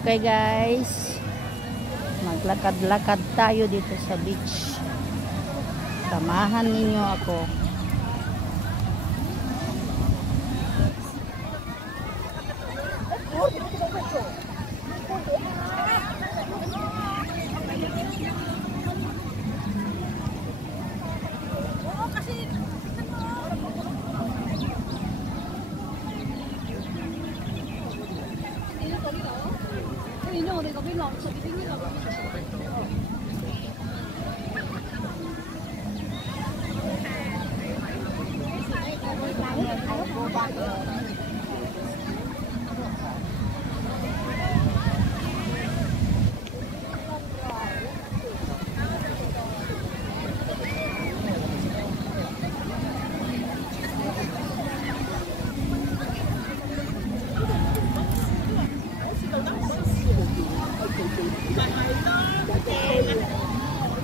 Okay guys, maglakad-lakad tayo dito sa beach. Samahan ninyo ako.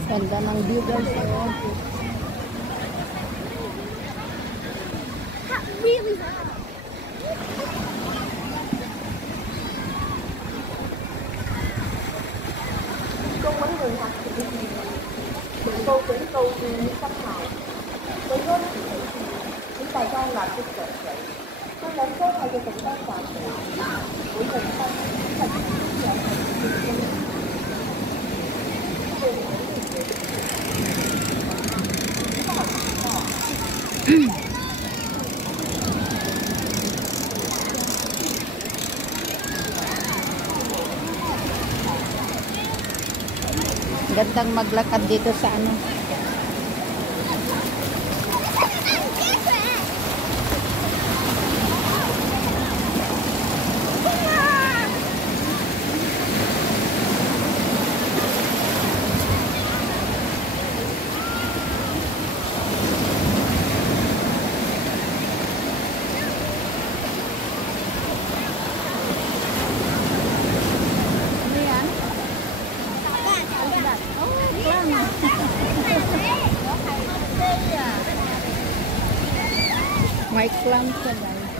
Ganda ng view guys. Really? Con quán người học thì cái gì? Cô kỹ câu như sắc hào. Với đó thì những tài cao là cái sở sự. Tôi muốn số hay cho tình tác giả của mình không thành Gandang maglakad dito sa ano. May clam siya guys.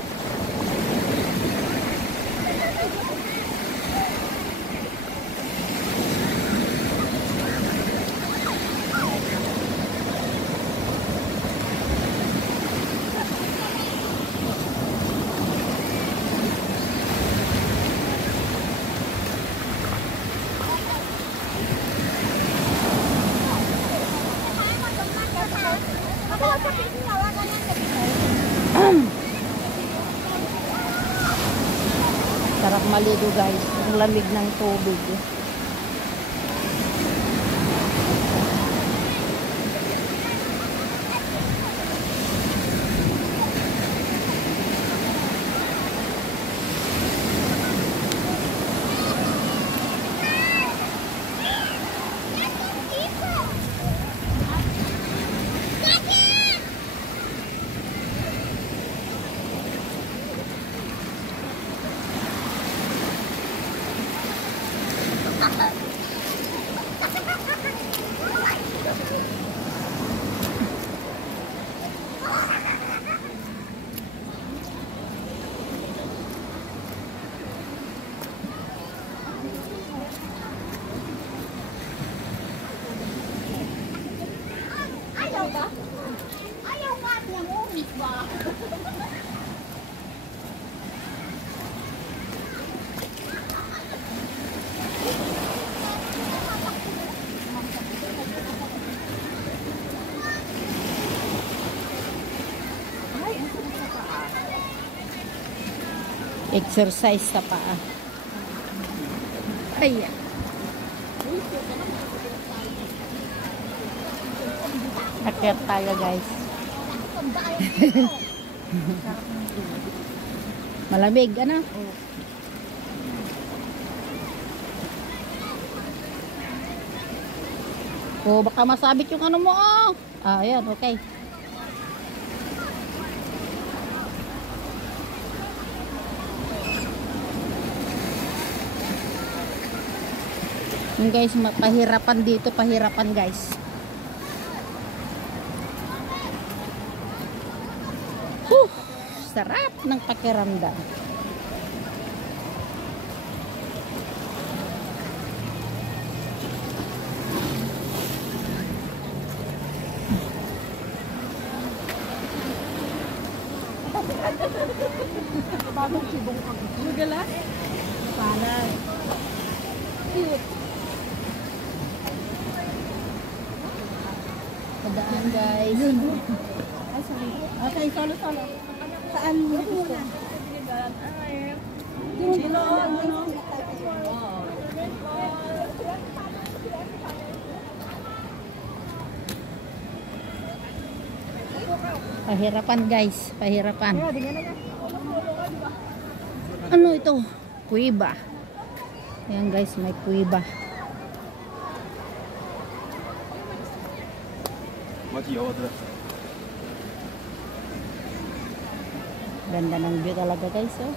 Sarap maligo guys, ang lamig ng tubig. Ayaw nga niya ngunit ba? Exercise sa paa. Ay. Akyat tayo guys. Malamig ano? Oh, baka masabit yung ano mo oh. Ah, ayan, okay. Yung guys, pahirapan dito, pahirapan guys. Sarap ng pakiramdam. Bagong sibong ang Magala? Palay. Cute. Padaan guys. Ay, sorry. Okay, solo-solo. Saan mo gusto? Yung ano? Pahirapan guys, pahirapan. Ano ito? Kuiba. Ayan guys, may kuiba. Ganda ng view talaga guys, oh.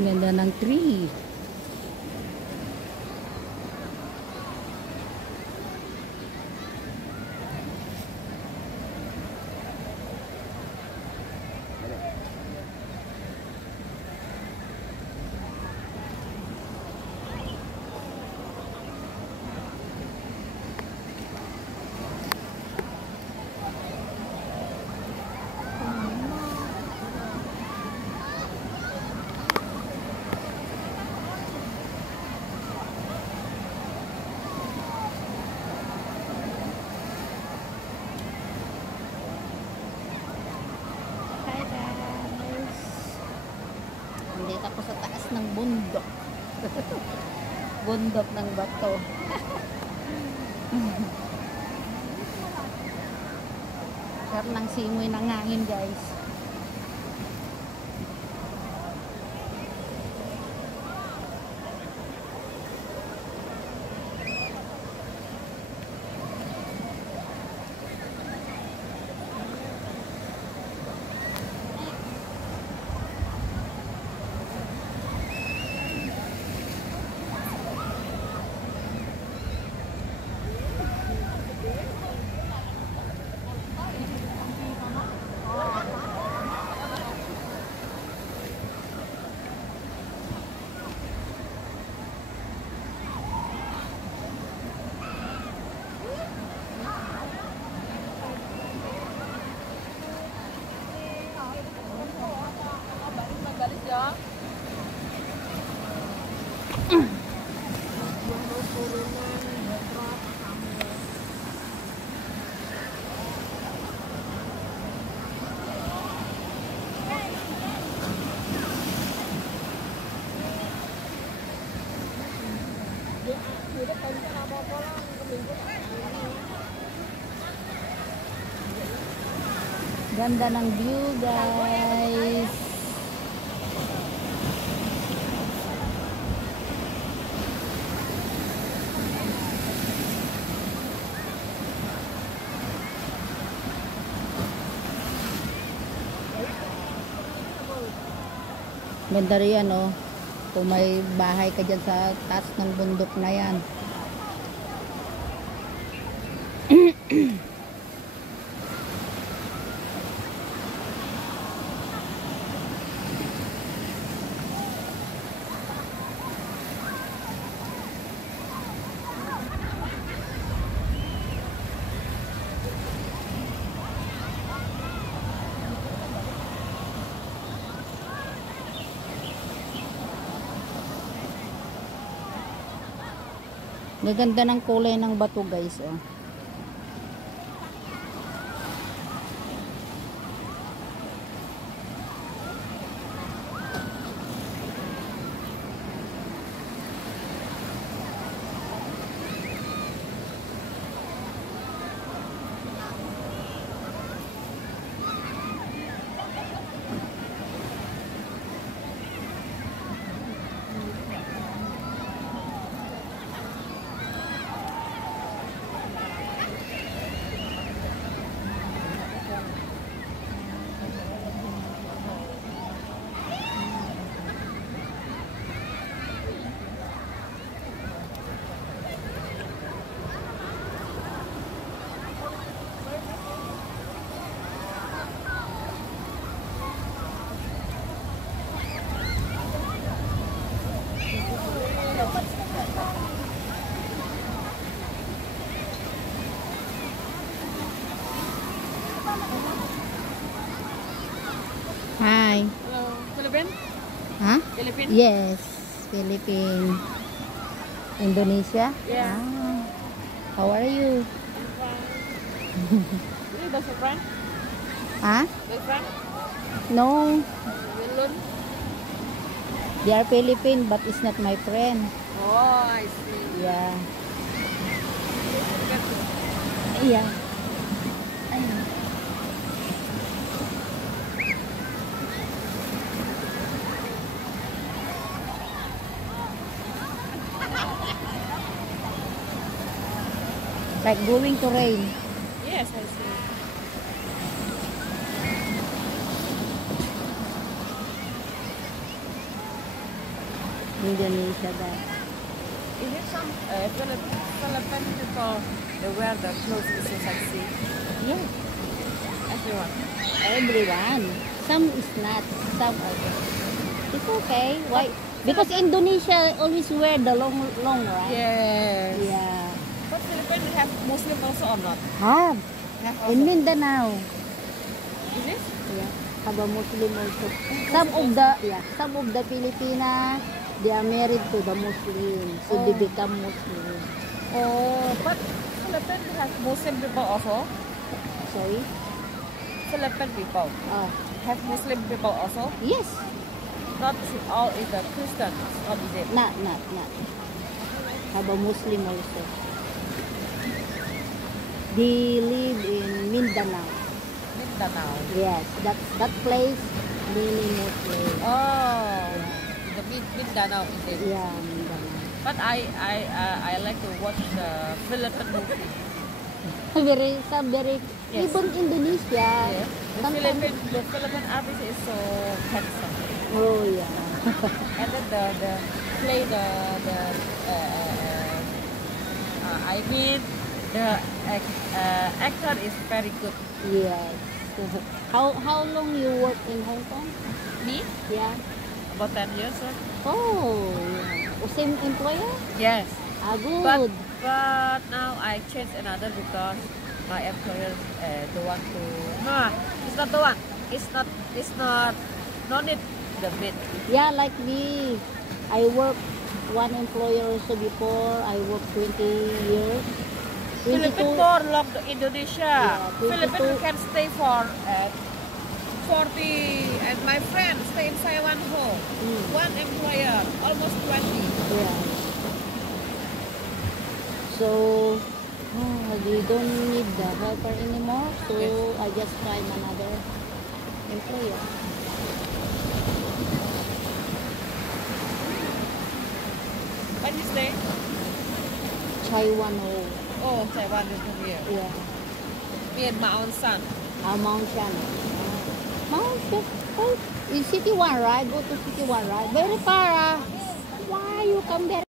Ganda ng tree. Hi guys. Nandito ako sa taas ng bundok. Bundok ng bato. Sarap ng simoy ng hangin guys. Ganda ng view guys. Ganda rin yan, oh. Kung may bahay ka dyan sa taas ng bundok na yan. Gaganda ng kulay ng bato guys, oh. Hi. Hello, Philippines? Huh? Philippines? Yes, Philippines. Indonesia? Yeah. Ah. How are you? I'm fine. Really, that's your friend? Huh? Your friend? No, Wilun? they are Philippine, but it's not my friend. Oh, I see. Yeah. Get Yeah. Ayun. Like going to rain. Yes, I see. Indonesia guys. Is it some Philippine people, they wear the clothes is so sexy? Yeah, Everyone. everyone. Some is not, some are. It's okay. Why? Because Indonesia always wear the long, right? Yes. Yeah. But Philippines have Muslim also or not? Have. Have In also. Mindanao. Is it? Yeah. Have a Muslim also. Some of the Filipina, they are married to the Muslim. So they Oh. become Muslim. Oh, but Philippines have Muslim people also? Sorry? Philippine people Oh, have Muslim people also? yes. Not all is the Christians, not is it? Not. Have a Muslim also. They live in Mindanao. Mindanao. Yes, that place really Muslim. Oh, the Mindanao is it? Yeah, Mindanao. But I like to watch the Philippine movie. Very. Yes. Even Indonesia. Yes. Sometimes- The Philippine artist is so handsome. Oh yeah. And then the play I mean the actor is very good. Yes. How long you work in Hong Kong? Me? Yeah. About 10 years, sir. Oh, yeah. Oh, same employer? Yes. Ah, good. But now I change another because my employer don't want to. No, it's not the one. It's not. No need the meat. Yeah, like me. I work one employer also before. I work 20 years. 22. Philippines more love the Indonesia. Yeah, 22. Philippines you can stay for 40, and my friend stay in Taiwan home. One employer, almost 20. Yeah. So, they don't need the helper anymore. So, Yes. I just find another employer. When you stay? Taiwan Home. Oh, Taiwan is from here. Yeah. Me and Mount San. Mount Shan. Mount Shan. Oh, in City 1, right? Go to City 1, right? Very far. Why you come there?